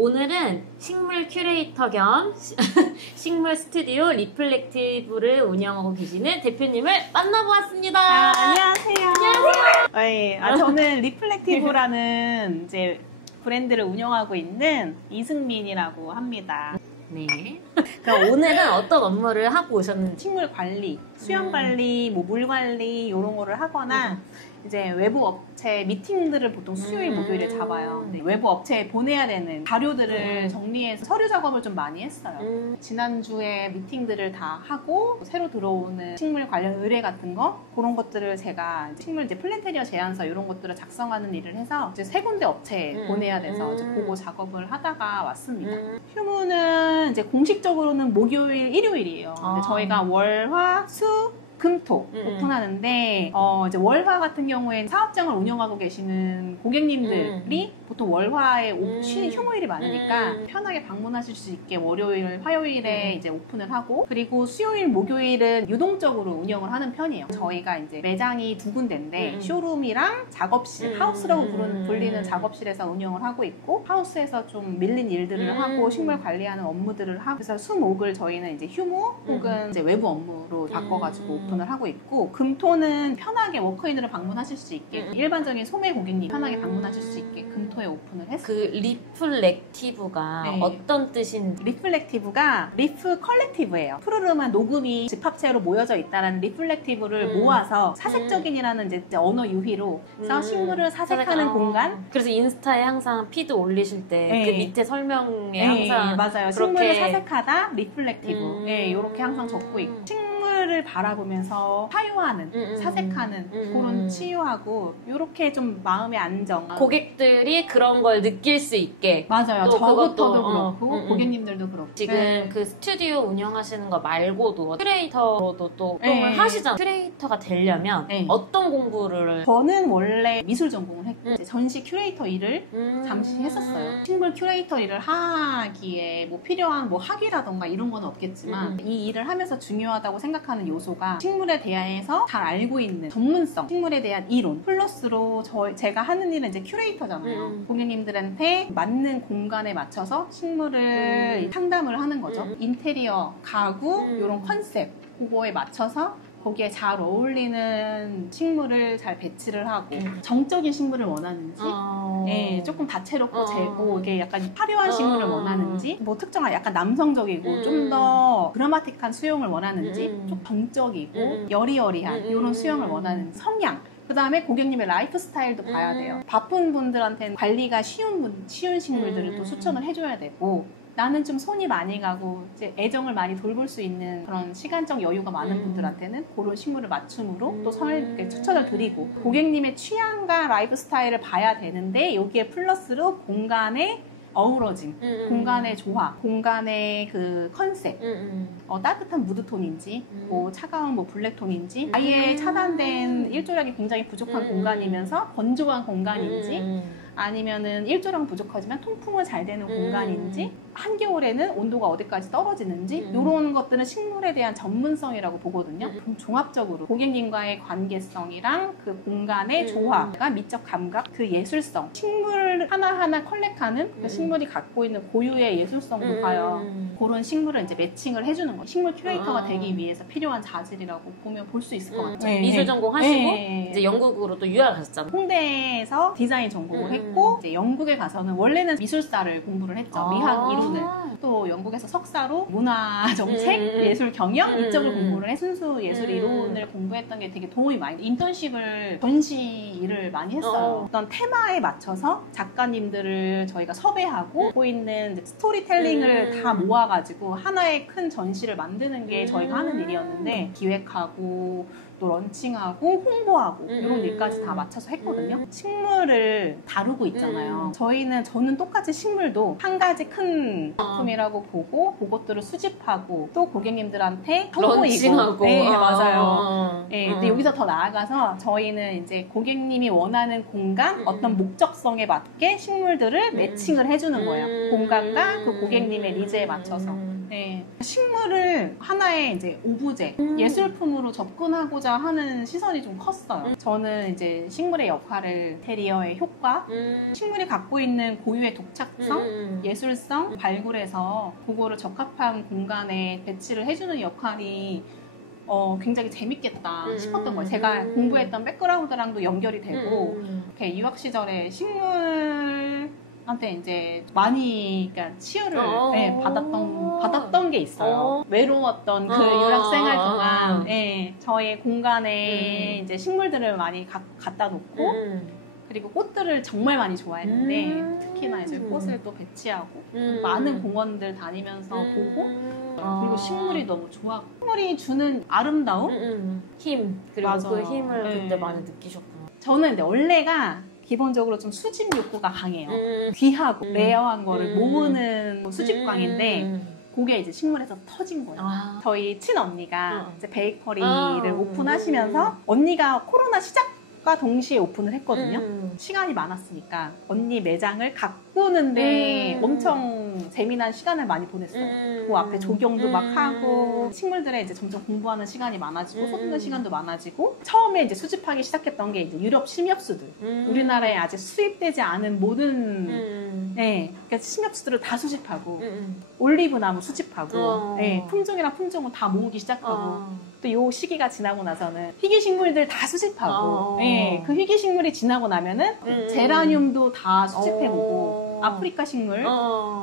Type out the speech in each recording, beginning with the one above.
오늘은 식물 큐레이터 겸 식물 스튜디오 리플렉티브를 운영하고 계시는 대표님을 만나보았습니다. 안녕하세요. 안녕하세요. 네, 저는 리플렉티브라는 이제 브랜드를 운영하고 있는 이승민이라고 합니다. 네. 그럼 오늘은 어떤 업무를 하고 오셨는지. 식물 관리, 수영 관리, 뭐 물 관리 이런 거를 하거나 이제 외부 업체 미팅들을 보통 수요일, 목요일에 잡아요. 네, 외부 업체에 보내야 되는 자료들을 정리해서 서류 작업을 좀 많이 했어요. 지난주에 미팅들을 다 하고 새로 들어오는 식물 관련 의뢰 같은 거 그런 것들을 제가 식물 이제 플랜테리어 제안서 이런 것들을 작성하는 일을 해서 이제 세 군데 업체에 보내야 돼서 이제 그거 작업을 하다가 왔습니다. 휴무는 이제 공식적으로는 목요일, 일요일이에요. 근데 저희가 월, 화, 수, 금토 오픈하는데 이제 월화 같은 경우에 사업장을 운영하고 계시는 고객님들이 보통 월화에 휴무일이 많으니까 편하게 방문하실 수 있게 월요일, 화요일에 이제 오픈을 하고 그리고 수요일, 목요일은 유동적으로 운영을 하는 편이에요. 저희가 이제 매장이 두 군데인데 쇼룸이랑 작업실, 하우스라고 불리는 작업실에서 운영을 하고 있고 하우스에서 좀 밀린 일들을 하고 식물 관리하는 업무들을 하고 그래서 수, 목을 저희는 이제 휴무 혹은 이제 외부 업무로 바꿔가지고 오픈을 하고 있고 금토는 편하게 워크인으로 방문하실 수 있게 일반적인 소매 고객님 편하게 방문하실 수 있게 금토에 오픈을 했어요. 그 리플렉티브가 네. 어떤 뜻인지. 리플렉티브가 리프 컬렉티브예요. 푸르름한 녹음이 집합체로 모여져 있다는 리플렉티브를 모아서 사색적인이라는 이제 언어 유희로 식물을 사색하는 공간. 그래서 인스타에 항상 피드 올리실 때 그 네. 밑에 설명에 네, 항상 맞아요. 그렇게 식물을 사색하다 리플렉티브. 네, 이렇게 항상 적고 있고 식물을 바라보면서 사유하는, 사색하는 그런 치유하고 이렇게 좀 마음의 안정. 고객들이 그런 걸 느낄 수 있게. 맞아요. 또 저부터도 그렇고 고객님들도 그렇고. 지금 네. 그 스튜디오 운영하시는 거 말고도 큐레이터로도 또 네. 하시잖아요. 큐레이터가 되려면 네. 어떤 공부를? 저는 원래 미술 전공을 했고 이제 전시 큐레이터 일을 잠시 했었어요. 식물 큐레이터 일을 하기에 뭐 필요한 뭐 학위라던가 이런 건 없겠지만 이 일을 하면서 중요하다고 생각하는 요소가 식물에 대해서 잘 알고 있는 전문성, 식물에 대한 이론 플러스로 제가 하는 일은 이제 큐레이터잖아요. 고객님들한테 맞는 공간에 맞춰서 식물을 상담을 하는 거죠. 인테리어, 가구 이런 컨셉 그거에 맞춰서 거기에 잘 어울리는 식물을 잘 배치를 하고 정적인 식물을 원하는지 네, 조금 다채롭고 재고 이게 약간 화려한 식물을 원하는지 뭐 특정한 약간 남성적이고 좀 더 드라마틱한 수영을 원하는지 좀 정적이고 여리여리한 이런 수영을 원하는지 성향 그 다음에 고객님의 라이프 스타일도 봐야 돼요. 바쁜 분들한테는 관리가 쉬운 식물들을 또 추천을 해줘야 되고 나는 좀 손이 많이 가고 이제 애정을 많이 돌볼 수 있는 그런 시간적 여유가 많은 분들한테는 그런 식물을 맞춤으로 또 추천을 드리고 고객님의 취향과 라이프 스타일을 봐야 되는데 여기에 플러스로 공간의 어우러짐, 공간의 조화, 공간의 그 컨셉, 따뜻한 무드톤인지, 뭐 차가운 뭐 블랙톤인지, 아예 차단된 일조량이 굉장히 부족한 공간이면서 건조한 공간인지, 아니면은 일조량 부족하지만 통풍은 잘 되는 공간인지, 한겨울에는 온도가 어디까지 떨어지는지 이런 것들은 식물에 대한 전문성이라고 보거든요. 그럼 종합적으로 고객님과의 관계성이랑 그 공간의 조화가 미적 감각, 그 예술성, 식물 하나하나 컬렉하는 그 식물이 갖고 있는 고유의 예술성도 봐요. 그런 식물을 이제 매칭을 해주는 거예요. 식물 큐레이터가 되기 위해서 필요한 자질이라고 보면 볼 수 있을 것 같아요. 미술 전공하시고 이제 영국으로 또 유학 가셨잖아요. 홍대에서 디자인 전공을 했고 이제 영국에 가서는 원래는 미술사를 공부를 했죠. 미학 이론을. 또 영국에서 석사로 문화 정책, 예술 경영 이쪽을 공부를 해 순수 예술 이론을 공부했던 게 되게 도움이 많이 인턴십을 전시 일을 많이 했어요. 어떤 테마에 맞춰서 작가님들을 저희가 섭외하고 하고 있는 스토리텔링을 다 모아가지고 하나의 큰 전시를 만드는 게 저희가 하는 일이었는데 기획하고 또 런칭하고 홍보하고 이런 일까지 다 맞춰서 했거든요. 식물을 다루고 있잖아요. 저는 똑같이 식물도 한 가지 큰 작품이라고 보고 그것들을 수집하고 또 고객님들한테 런칭하고 네, 맞아요. 네, 근데 여기서 더 나아가서 저희는 이제 고객님이 원하는 공간 어떤 목적성에 맞게 식물들을 매칭을 해주는 거예요. 공간과 그 고객님의 니즈에 맞춰서. 네. 식물을 하나의 이제 오브제, 예술품으로 접근하고자 하는 시선이 좀 컸어요. 저는 이제 식물의 역할을 테리어의 효과, 식물이 갖고 있는 고유의 독창성, 예술성 발굴해서 그거를 적합한 공간에 배치를 해주는 역할이 굉장히 재밌겠다 싶었던 거예요. 제가 공부했던 백그라운드랑도 연결이 되고, 이렇게 유학 시절에 식물한테 이제 많이 그러니까 치유를 네, 받았던 게 있어요. 외로웠던 그 유학 생활 동안 저의 공간에 이제 식물들을 많이 갖다 놓고, 그리고 꽃들을 정말 많이 좋아했는데 특히나 이제 꽃을 또 배치하고 많은 공원들 다니면서 보고 그리고 식물이 너무 좋아. 식물이 주는 아름다움, 힘 그리고 맞아요. 그 힘을 그때 많이 느끼셨구나. 저는 근데 원래가 기본적으로 좀 수집 욕구가 강해요. 귀하고 레어한 거를 모으는 수집광인데 그게 이제 식물에서 터진 거예요. 저희 친언니가 이제 베이커리를 오픈하시면서 언니가 코로나 시작과 동시에 오픈을 했거든요. 시간이 많았으니까 언니 매장을 가꾸는데 엄청 재미난 시간을 많이 보냈어요. 그 앞에 조경도 막 하고 식물들에 이제 점점 공부하는 시간이 많아지고 쏟는 시간도 많아지고 처음에 이제 수집하기 시작했던 게 이제 유럽 심엽수들 우리나라에 아직 수입되지 않은 모든 그러니까 심엽수들을 다 수집하고 올리브나무 수집하고 품종이랑 품종은 다 모으기 시작하고 또 요 시기가 지나고 나서는 희귀식물들 다 수집하고 그 희귀식물이 지나고 나면은 제라늄도 다 수집해보고 아프리카 식물,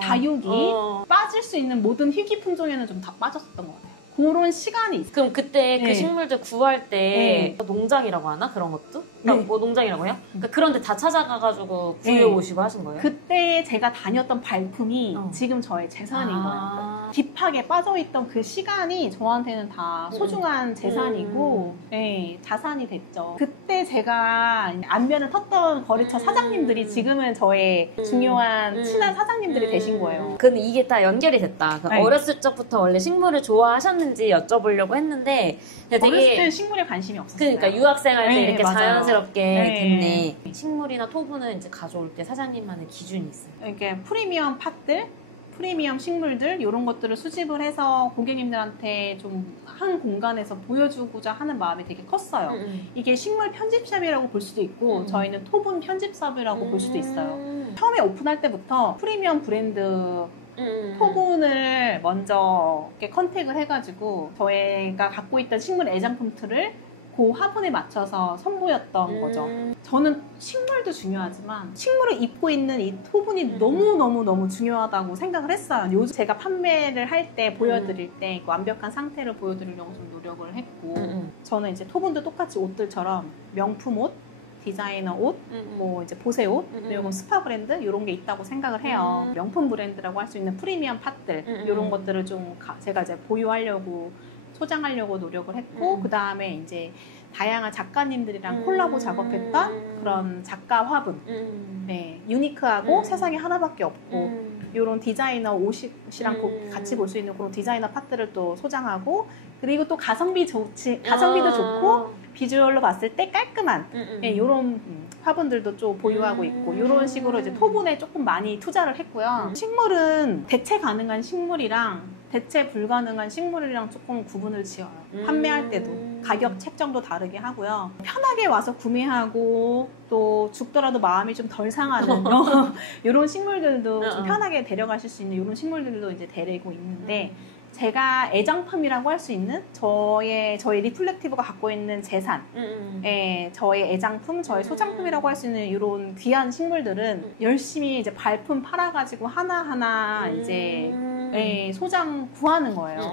다육이 빠질 수 있는 모든 희귀 품종에는 좀 다 빠졌었던 것 같아요. 그런 시간이 있어요. 그럼 그때 그 식물들 구할 때 농장이라고 하나? 그런 것도? 뭐 농장이라고 해요? 그러니까 그런 데 다 찾아가가지고 구해오시고 하신 거예요? 그때 제가 다녔던 발품이 지금 저의 재산인 거예요. 딥하게 빠져있던 그 시간이 저한테는 다 소중한 재산이고 자산이 됐죠. 그때 제가 안면을 텄던 거래처 사장님들이 지금은 저의 중요한 친한 사장님들이 되신 거예요. 근데 이게 다 연결이 됐다. 어렸을 적부터 원래 식물을 좋아하셨는지 여쭤보려고 했는데 되게 어렸을 때 식물에 관심이 없었어요. 그러니까 유학생활 때 이렇게 맞아요. 자연스럽게 됐네. 식물이나 토분은 이제 가져올 때 사장님만의 기준이 있어요. 이렇게 프리미엄 팥들, 프리미엄 식물들 이런 것들을 수집을 해서 고객님들한테 좀 한 공간에서 보여주고자 하는 마음이 되게 컸어요. 이게 식물 편집샵이라고 볼 수도 있고 저희는 토분 편집샵이라고 볼 수도 있어요. 처음에 오픈할 때부터 프리미엄 브랜드 토분을 먼저 이렇게 컨택을 해가지고 저희가 갖고 있던 식물 애장품 틀을 그 화분에 맞춰서 선보였던 거죠. 저는 식물도 중요하지만 식물을 입고 있는 이 토분이 너무너무 중요하다고 생각을 했어요. 요즘 제가 판매를 할 때 보여드릴 때 완벽한 상태를 보여드리려고 좀 노력을 했고 저는 이제 토분도 똑같이 옷들처럼 명품 옷, 디자이너 옷, 뭐 이제 보세 옷, 그리고 스파 브랜드 이런 게 있다고 생각을 해요. 명품 브랜드라고 할 수 있는 프리미엄 팥들 이런 것들을 좀 제가 이제 보유하려고 소장하려고 노력을 했고 그 다음에 이제 다양한 작가님들이랑 콜라보 작업했던 그런 작가 화분 유니크하고 세상에 하나밖에 없고 이런 디자이너 옷이랑 같이 볼 수 있는 그런 디자이너 팟들을 또 소장하고 그리고 또 가성비도 좋고 비주얼로 봤을 때 깔끔한 이런 화분들도 좀 보유하고 있고 이런 식으로 이제 토분에 조금 많이 투자를 했고요. 식물은 대체 가능한 식물이랑 대체 불가능한 식물이랑 조금 구분을 지어요. 판매할 때도 가격 책정도 다르게 하고요. 편하게 와서 구매하고 또 죽더라도 마음이 좀 덜 상하는 이런 식물들도 좀 편하게 데려가실 수 있는 이런 식물들도 이제 데리고 있는데 제가 애장품이라고 할 수 있는 저희 리플렉티브가 갖고 있는 재산, 저의 애장품, 저의 소장품이라고 할 수 있는 이런 귀한 식물들은 열심히 이제 발품 팔아가지고 하나하나 이제 소장 구하는 거예요.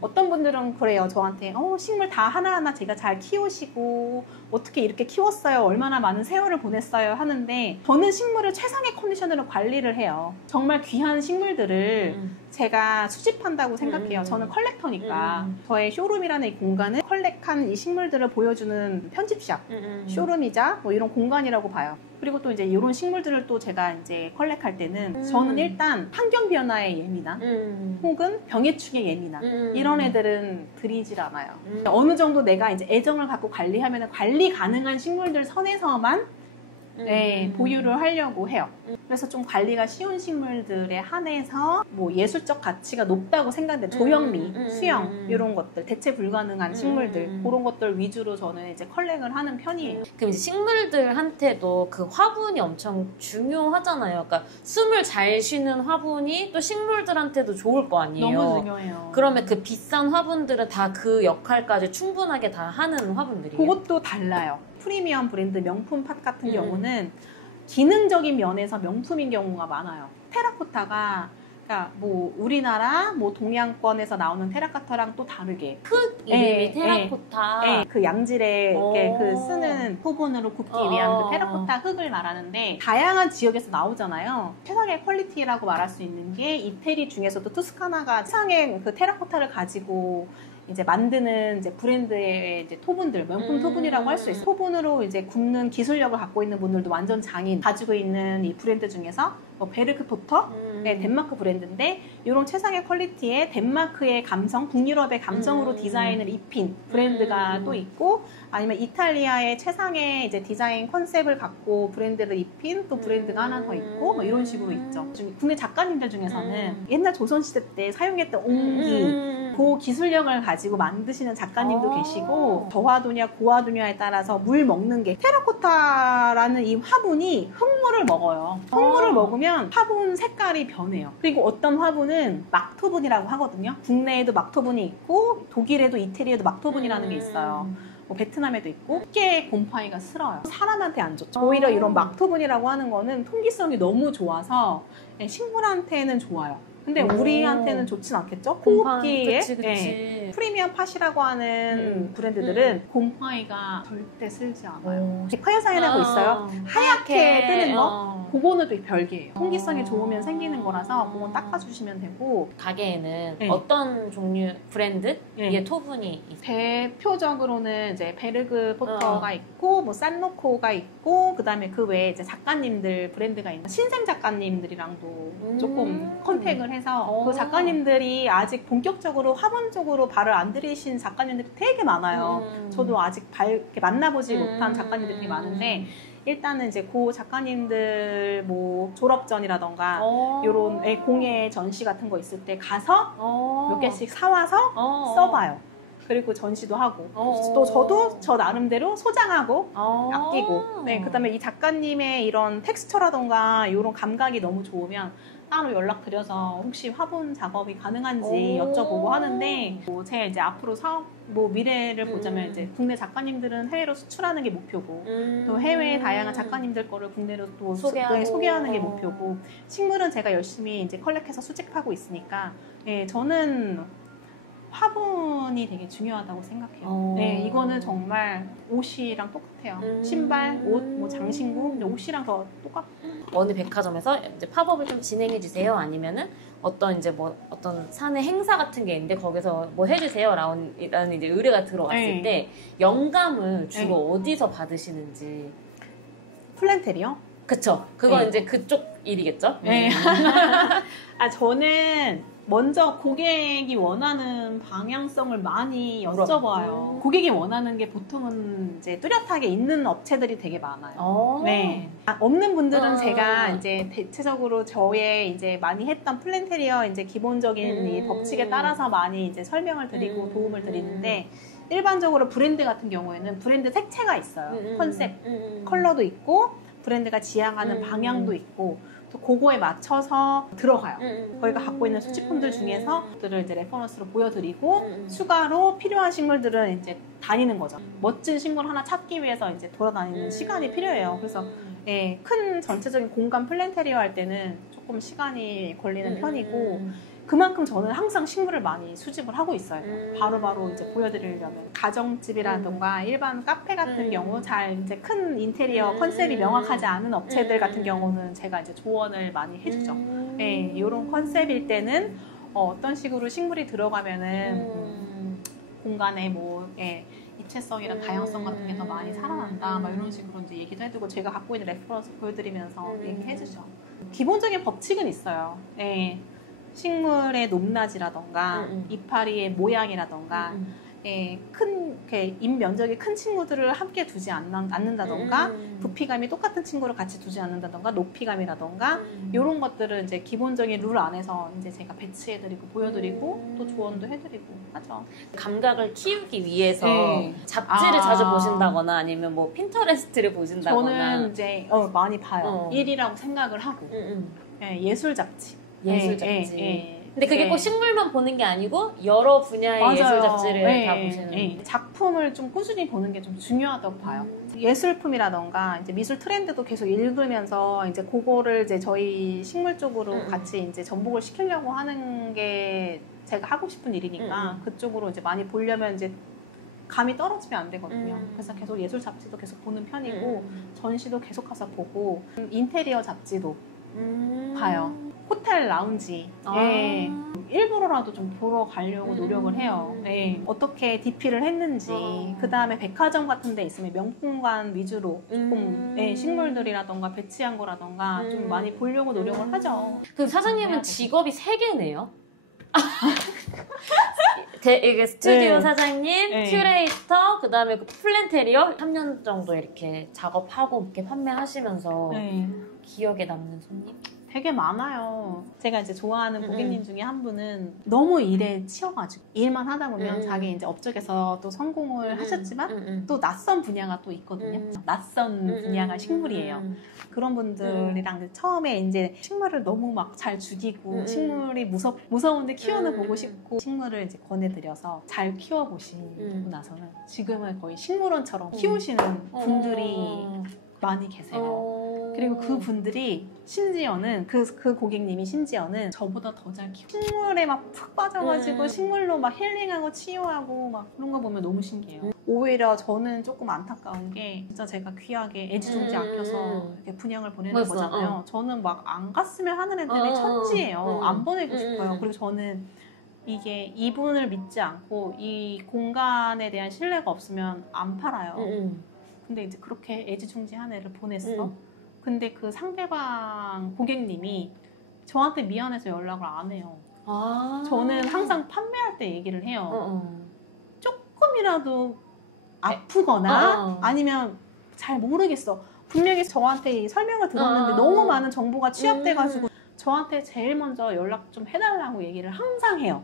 어떤 분들은 그래요. 저한테 식물 다 하나하나 제가 잘 키우시고 어떻게 이렇게 키웠어요. 얼마나 많은 세월을 보냈어요 하는데 저는 식물을 최상의 컨디션으로 관리를 해요. 정말 귀한 식물들을 제가 수집한다고 생각해요. 저는 컬렉터니까 저의 쇼룸이라는 이 공간은 컬렉한 이 식물들을 보여주는 편집샵 쇼룸이자 뭐 이런 공간이라고 봐요. 그리고 또 이제 이런 식물들을 또 제가 이제 컬렉할 때는 저는 일단 환경 변화에 예민한 혹은 병해충에 예민한 이런 애들은 들이질 않아요. 어느 정도 내가 이제 애정을 갖고 관리하면 관리 가능한 식물들 선에서만 네, 보유를 하려고 해요. 그래서 좀 관리가 쉬운 식물들에 한해서 뭐 예술적 가치가 높다고 생각되는 조형미, 수영 이런 것들, 대체 불가능한 식물들 그런 것들 위주로 저는 이제 컬렉을 하는 편이에요. 그럼 이제 식물들한테도 그 화분이 엄청 중요하잖아요. 그러니까 숨을 잘 쉬는 화분이 또 식물들한테도 좋을 거 아니에요. 너무 중요해요. 그러면 그 비싼 화분들은 다 그 역할까지 충분하게 다 하는 화분들이에요? 그것도 달라요. 프리미엄 브랜드 명품 팟 같은 경우는 기능적인 면에서 명품인 경우가 많아요. 테라코타가 그러니까 뭐 우리나라 뭐 동양권에서 나오는 테라코타랑 또 다르게 흙 이름이 테라코타. 그 양질의 이렇게 그 쓰는 토분으로 굽기 위한 그 테라코타 흙을 말하는데 다양한 지역에서 나오잖아요. 최상의 퀄리티라고 말할 수 있는 게 이태리 중에서도 투스카나가 최상의 그 테라코타를 가지고 이제 만드는 이제 브랜드의 이제 토분들, 명품 토분이라고 할 수 있어요. 토분으로 이제 굽는 기술력을 갖고 있는 분들도 완전 장인 가지고 있는 이 브랜드 중에서 뭐 베르크토터, 덴마크 브랜드인데 이런 최상의 퀄리티의 덴마크의 감성, 북유럽의 감성으로 디자인을 입힌 브랜드가 또 있고 아니면 이탈리아의 최상의 이제 디자인 컨셉을 갖고 브랜드를 입힌 또 브랜드가 하나 더 있고 뭐 이런 식으로 있죠. 국내 작가님들 중에서는 옛날 조선시대 때 사용했던 옹기 그 기술력을 가지고 만드시는 작가님도 계시고 저하도냐 고하도냐에 따라서 물 먹는 게 테라코타라는 이 화분이 흙물을 먹어요. 흙물을 먹으면 화분 색깔이 변해요. 그리고 어떤 화분은 막토분이라고 하거든요. 국내에도 막토분이 있고 독일에도 이태리에도 막토분이라는 게 있어요. 뭐 베트남에도 있고 쉽게 곰팡이가 슬어요. 사람한테 안 좋죠. 오히려 이런 막토분이라고 하는 거는 통기성이 너무 좋아서 식물한테는 좋아요. 근데 우리한테는 좋진 않겠죠? 호흡기에 프리미엄 팟이라고 하는 브랜드들은 곰팡이가 절대 슬지 않아요. 디카요산이라고 있어요. 하얗게 뜨는 거 그거는 또 별개예요. 통기성이 좋으면 생기는 거라서 그건 닦아주시면 되고 가게에는 어떤 종류 브랜드의 토분이 있어요? 대표적으로는 이제 베르그 포터가 있고 뭐 산노코가 있고 그다음에 그 외에 이제 작가님들 브랜드가 있는 신생 작가님들이랑도 조금 컨택을 해서 그 작가님들이 아직 본격적으로 화분 쪽으로 발을 안 들이신 작가님들이 되게 많아요. 저도 아직 이렇게 만나보지 못한 작가님들이 되게 많은데 일단은 이제 그 작가님들 뭐 졸업전이라던가 요런 공예 전시 같은 거 있을 때 가서 몇 개씩 사와서 써봐요. 그리고 전시도 하고 또 저도 저 나름대로 소장하고 아끼고 그다음에 이 작가님의 이런 텍스처라던가 이런 감각이 너무 좋으면 따로 연락드려서 혹시 화분 작업이 가능한지 여쭤보고 하는데 뭐 제가 이제 앞으로 사업 뭐 미래를 보자면 이제 국내 작가님들은 해외로 수출하는 게 목표고 또 해외 다양한 작가님들 거를 국내로 또 소개하는 게 목표고 식물은 제가 열심히 이제 컬렉해서 수집하고 있으니까 저는 화분이 되게 중요하다고 생각해요. 이거는 정말 옷이랑 똑같아요. 신발, 옷, 뭐 장신구, 근데 옷이랑 더 똑같아요. 어느 백화점에서 이제 팝업을 좀 진행해 주세요. 아니면은 어떤 이제 뭐 어떤 사내 행사 같은 게 있는데 거기서 뭐 해주세요라는 이제 의뢰가 들어왔을 때 영감을 주로 어디서 받으시는지. 플랜테리요? 그쵸. 그건 이제 그쪽 일이겠죠? 저는 먼저 고객이 원하는 방향성을 많이 여쭤봐요. 고객이 원하는 게 보통은 이제 뚜렷하게 있는 업체들이 되게 많아요. 없는 분들은 제가 이제 대체적으로 저의 이제 많이 했던 플랜테리어 이제 기본적인 이 법칙에 따라서 많이 이제 설명을 드리고 도움을 드리는데 일반적으로 브랜드 같은 경우에는 브랜드 색채가 있어요. 컨셉, 컬러도 있고 브랜드가 지향하는 방향도 있고 또 그거에 맞춰서 들어가요. 저희가 갖고 있는 수집품들 중에서 그들을 이제 레퍼런스로 보여드리고 추가로 필요한 식물들은 이제 다니는 거죠. 멋진 식물 하나 찾기 위해서 이제 돌아다니는 시간이 필요해요. 그래서 큰 전체적인 공간 플랜테리어 할 때는 조금 시간이 걸리는 편이고 그만큼 저는 항상 식물을 많이 수집을 하고 있어요. 바로바로 이제 보여드리려면 가정집이라던가 일반 카페 같은 경우 잘 이제 큰 인테리어 컨셉이 명확하지 않은 업체들 같은 경우는 제가 이제 조언을 많이 해주죠. 이런 컨셉일 때는 어떤 식으로 식물이 들어가면은 공간에 뭐 입체성이랑 다양성 같은 게 더 많이 살아난다. 막 이런 식으로 이제 얘기도 해두고 제가 갖고 있는 레퍼런스 보여드리면서 얘기해주죠. 기본적인 법칙은 있어요. 식물의 높낮이라던가 이파리의 모양이라던가 잎 면적이 큰 친구들을 함께 두지 않는다던가 부피감이 똑같은 친구를 같이 두지 않는다던가 높이감이라던가 이런 것들은 이제 기본적인 룰 안에서 이제 제가 배치해드리고 보여드리고 또 조언도 해드리고 하죠. 감각을 키우기 위해서 잡지를 자주 보신다거나 아니면 뭐 핀터레스트를 보신다거나 저는 이제 많이 봐요. 일이라고 생각을 하고 예술 잡지. 예술 잡지. 근데 그게 꼭 식물만 보는 게 아니고 여러 분야의 맞아요. 예술 잡지를 다 보시는. 작품을 좀 꾸준히 보는 게 좀 중요하다고 봐요. 예술품이라던가 이제 미술 트렌드도 계속 읽으면서 이제 그거를 이제 저희 식물 쪽으로 같이 이제 전복을 시키려고 하는 게 제가 하고 싶은 일이니까 그쪽으로 이제 많이 보려면 이제 감이 떨어지면 안 되거든요. 그래서 계속 예술 잡지도 계속 보는 편이고 전시도 계속 가서 보고 인테리어 잡지도 봐요. 호텔 라운지 일부러라도 좀 보러 가려고 노력을 해요. 어떻게 DP를 했는지 그 다음에 백화점 같은 데 있으면 명품관 위주로 조금 식물들이라던가 배치한 거라던가 좀 많이 보려고 노력을 하죠. 그 사장님은 직업이 3개네요? 이게 스튜디오 사장님, 큐레이터, 그 다음에 그 플랜테리어 3년 정도 이렇게 작업하고 이렇게 판매하시면서 기억에 남는 손님? 되게 많아요. 제가 이제 좋아하는 고객님 중에 한 분은 너무 일에 치여가지고 일만 하다 보면 자기 이제 업적에서 또 성공을 하셨지만 또 낯선 분야가 또 있거든요. 낯선 분야가 식물이에요. 그런 분들이랑 처음에 이제 식물을 너무 막 잘 죽이고 식물이 무서운데 키워는 보고 싶고 식물을 이제 권해드려서 잘 키워보시고 나서는 지금은 거의 식물원처럼 키우시는 분들이 많이 계세요. 그리고 그 분들이 심지어는 그 고객님이 심지어는 저보다 더 잘 키워. 식물에 막 푹 빠져가지고 식물로 막 힐링하고 치유하고 막 그런 거 보면 너무 신기해요. 오히려 저는 조금 안타까운 게 진짜 제가 귀하게 애지중지 아껴서 이렇게 분양을 보내는 거잖아요. 저는 막 안 갔으면 하는 애들이 천지예요. 안 보내고 싶어요. 그리고 저는 이게 이분을 믿지 않고 이 공간에 대한 신뢰가 없으면 안 팔아요. 근데 이제 그렇게 애지중지한 애를 보냈어. 근데 그 상대방 고객님이 저한테 미안해서 연락을 안 해요. 저는 항상 판매할 때 얘기를 해요. 조금이라도 아프거나 아니면 잘 모르겠어. 분명히 저한테 설명을 들었는데 너무 많은 정보가 취합돼가지고 저한테 제일 먼저 연락 좀 해달라고 얘기를 항상 해요.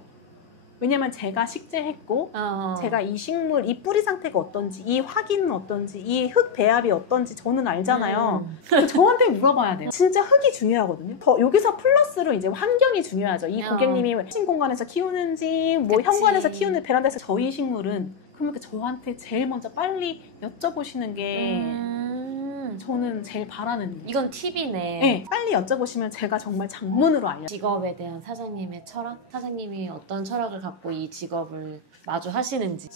왜냐면 제가 식재했고 제가 이 식물, 이 뿌리 상태가 어떤지, 이 화기는 어떤지, 이 흙 배합이 어떤지 저는 알잖아요. 저한테 물어봐야 돼요. 진짜 흙이 중요하거든요. 여기서 플러스로 이제 환경이 중요하죠. 이 고객님이 신 공간에서 키우는지, 뭐 현관에서 키우는 베란다에서 저희 식물은 그러니까 저한테 제일 먼저 빨리 여쭤보시는 게 저는 제일 바라는 일. 이건 팁이네. 네, 빨리 여쭤보시면 제가 정말 장문으로 알려요. 직업에 대한 사장님의 철학? 사장님이 어떤 철학을 갖고 이 직업을 마주하시는지.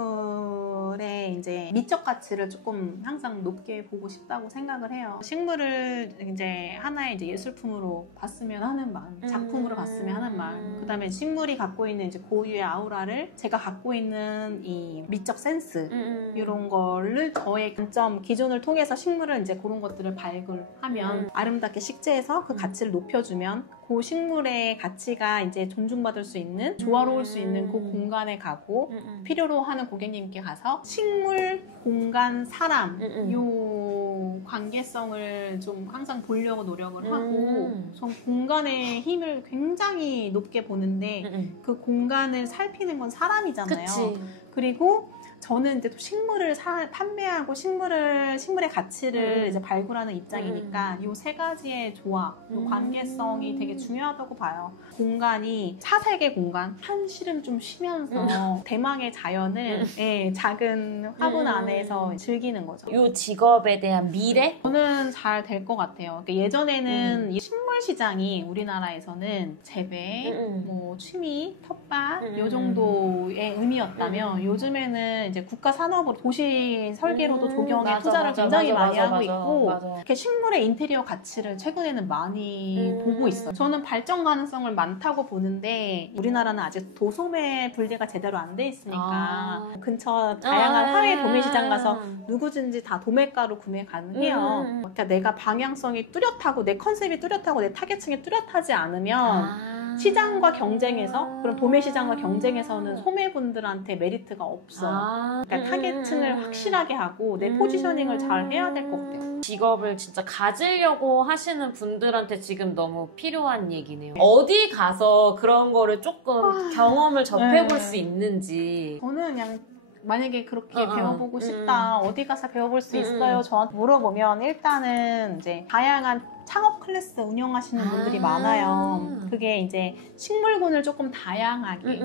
식물의 이제 미적 가치를 조금 항상 높게 보고 싶다고 생각을 해요. 식물을 이제 하나의 이제 예술품으로 봤으면 하는 마음, 작품으로 봤으면 하는 마음. 그다음에 식물이 갖고 있는 이제 고유의 아우라를 제가 갖고 있는 이 미적 센스 이런 거를 저의 관점 기준을 통해서 식물을 이제 그런 것들을 발굴하면 아름답게 식재해서 그 가치를 높여주면 그 식물의 가치가 이제 존중받을 수 있는 조화로울 수 있는 그 공간에 가고 필요로 하는 고객님께 가서 식물, 공간, 사람 요 관계성을 좀 항상 보려고 노력을 하고 전 공간의 힘을 굉장히 높게 보는데 그 공간을 살피는 건 사람이잖아요. 그치. 그리고 저는 이제 또 식물을 판매하고 식물의 가치를 이제 발굴하는 입장이니까 이 세 가지의 조화, 관계성이 되게 중요하다고 봐요. 공간이 차색의 공간, 한시름 좀 쉬면서 대망의 자연을 작은 화분 안에서 즐기는 거죠. 이 직업에 대한 미래? 저는 잘 될 것 같아요. 그러니까 예전에는 이 식물 시장이 우리나라에서는 재배, 뭐 취미, 텃밭 요 정도의 의미였다면 요즘에는 이제 국가 산업으로 도시 설계로도 조경에 투자를 굉장히 많이 하고 있고 이렇게 식물의 인테리어 가치를 최근에는 많이 보고 있어요. 저는 발전 가능성을 많다고 보는데 우리나라는 아직 도소매 분리가 제대로 안 돼 있으니까 근처 다양한 하회 도매시장 가서 누구든지 다 도매가로 구매 가능해요. 그러니까 내가 방향성이 뚜렷하고 내 컨셉이 뚜렷하고 내 타겟층이 뚜렷하지 않으면 시장과 경쟁에서 그런 도매 시장과 경쟁에서는 소매분들한테 메리트가 없어. 그러니까 타겟층을 확실하게 하고 내 포지셔닝을 잘 해야 될 것 같아요. 직업을 진짜 가지려고 하시는 분들한테 지금 너무 필요한 얘기네요. 어디 가서 그런 거를 조금 경험을 접해볼 수 있는지. 저는 그냥 만약에 그렇게 배워보고 싶다, 어디 가서 배워볼 수 있어요? 저한테 물어보면 일단은 이제 다양한 창업 클래스 운영하시는 분들이 많아요. 그게 이제 식물군을 조금 다양하게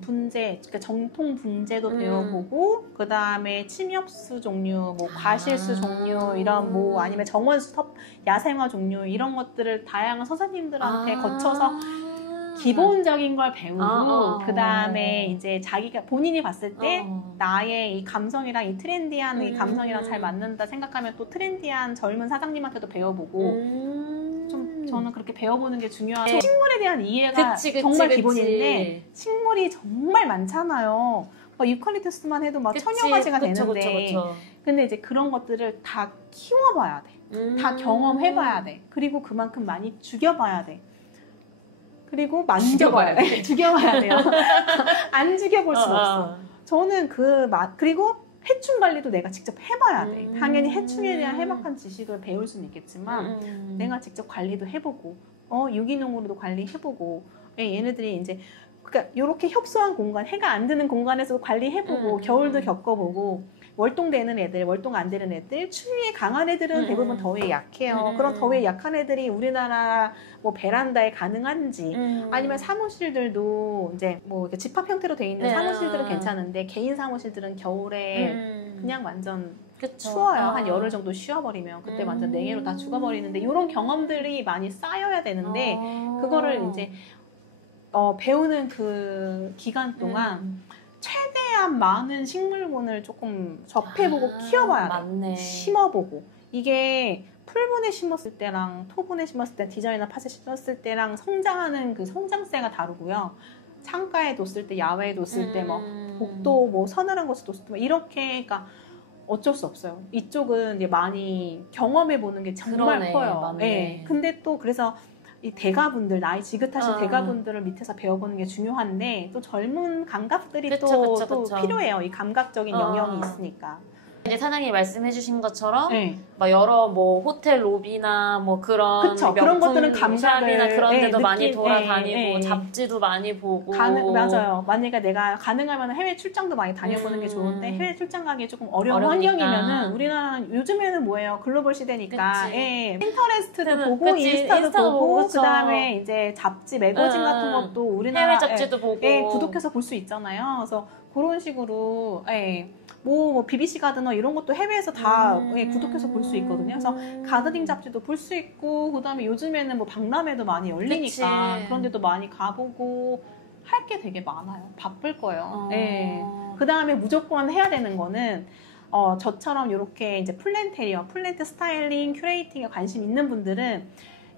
분재, 그러니까 정통 분재도 배워보고 그 다음에 침엽수 종류, 뭐 과실수 종류 이런 뭐 아니면 정원수, 야생화 종류 이런 것들을 다양한 선생님들한테 거쳐서 기본적인 걸 배우고 그 다음에 이제 자기가 본인이 봤을 때 나의 이 감성이랑 이 트렌디한 이 감성이랑 잘 맞는다 생각하면 또 트렌디한 젊은 사장님한테도 배워보고 좀 저는 그렇게 배워보는 게 중요하고 식물에 대한 이해가 정말 기본인데 식물이 정말 많잖아요. 유칼립투스만 해도 막 천여 가지가 되는데 근데 이제 그런 것들을 다 키워봐야 돼. 다 경험해봐야 돼. 그리고 그만큼 많이 죽여봐야 돼. 그리고 만져봐야 돼. 죽여봐야 돼요. 안 죽여볼 수 없어. 저는 그리고 해충 관리도 내가 직접 해봐야 돼. 당연히 해충에 대한 해박한 지식을 배울 수는 있겠지만 내가 직접 관리도 해보고 유기농으로도 관리해보고 얘네들이 이제 그러니까 이렇게 협소한 공간, 해가 안 드는 공간에서도 관리해보고 겨울도 겪어보고 월동되는 애들, 월동 안 되는 애들, 추위에 강한 애들은 대부분 더위에 약해요. 그런 더위에 약한 애들이 우리나라 뭐 베란다에 가능한지 아니면 사무실들도 이제 뭐 이렇게 집합 형태로 돼 있는 사무실들은 괜찮은데 개인 사무실들은 겨울에 그냥 완전 추워요. 한 열흘 정도 쉬어버리면 그때 완전 냉해로 다 죽어버리는데 이런 경험들이 많이 쌓여야 되는데 그거를 이제 배우는 그 기간 동안 최대한 많은 식물군을 조금 접해보고 키워봐야 돼. 맞네. 심어보고. 이게 풀분에 심었을 때랑 토분에 심었을 때, 디저이나 팟에 심었을 때랑 성장하는 그 성장세가 다르고요. 창가에 뒀을 때, 야외에 뒀을 때, 뭐 복도, 뭐 서늘한 곳에 뒀을 때, 이렇게, 그러니까 어쩔 수 없어요. 이쪽은 이제 많이 경험해보는 게 정말 커요. 맞네. 네. 근데 또 그래서 이 대가분들, 나이 지긋하신 대가분들을 밑에서 배워보는 게 중요한데 또 젊은 감각들이 또 필요해요. 이 감각적인 영역이 있으니까. 이제 사장님이 말씀해주신 것처럼 막 여러 뭐 호텔 로비나 뭐 그런 그런 것들은 감각이나 그런 데도 많이 돌아다니고 잡지도 많이 보고 맞아요. 만약에 내가 가능하면 해외 출장도 많이 다녀보는 게 좋은데 해외 출장 가기 조금 어려운 환경이면은 우리나라는 요즘에는 뭐예요? 글로벌 시대니까 핀터레스트도 보고 인스타도 보고 그 다음에 이제 잡지 매거진 같은 것도 우리나라 해외 잡지도 보고 구독해서 볼 수 있잖아요. 그래서 그런 식으로 뭐 BBC 가드너 이런 것도 해외에서 다 구독해서 볼 수 있거든요. 그래서 가드닝 잡지도 볼 수 있고 그다음에 요즘에는 뭐 박람회도 많이 열리니까 그런 데도 많이 가보고 할 게 되게 많아요. 바쁠 거예요. 그다음에 무조건 해야 되는 거는 저처럼 이렇게 이제 플랜트 스타일링, 큐레이팅에 관심 있는 분들은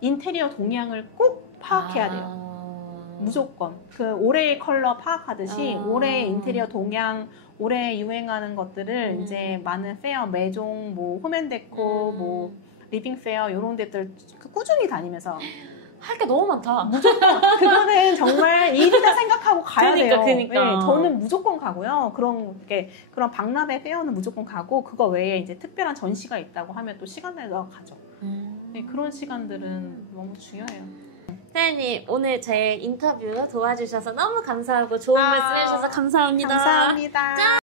인테리어 동향을 꼭 파악해야 돼요. 무조건 그 올해의 컬러 파악하듯이 올해의 인테리어 동향, 올해 유행하는 것들을 이제 많은 페어, 매종, 뭐 홈앤데코, 뭐 리빙 페어 이런 데들 꾸준히 다니면서 할 게 너무 많다. 무조건 그거는 정말 일이다 생각하고 가야 돼요. 그러니까. 저는 무조건 가고요. 그런 박람회 페어는 무조건 가고 그거 외에 이제 특별한 전시가 있다고 하면 또 시간 내서 가죠. 그런 시간들은 너무 중요해요. 사장님 오늘 제 인터뷰 도와주셔서 너무 감사하고 좋은 말씀 해주셔서 감사합니다. 감사합니다.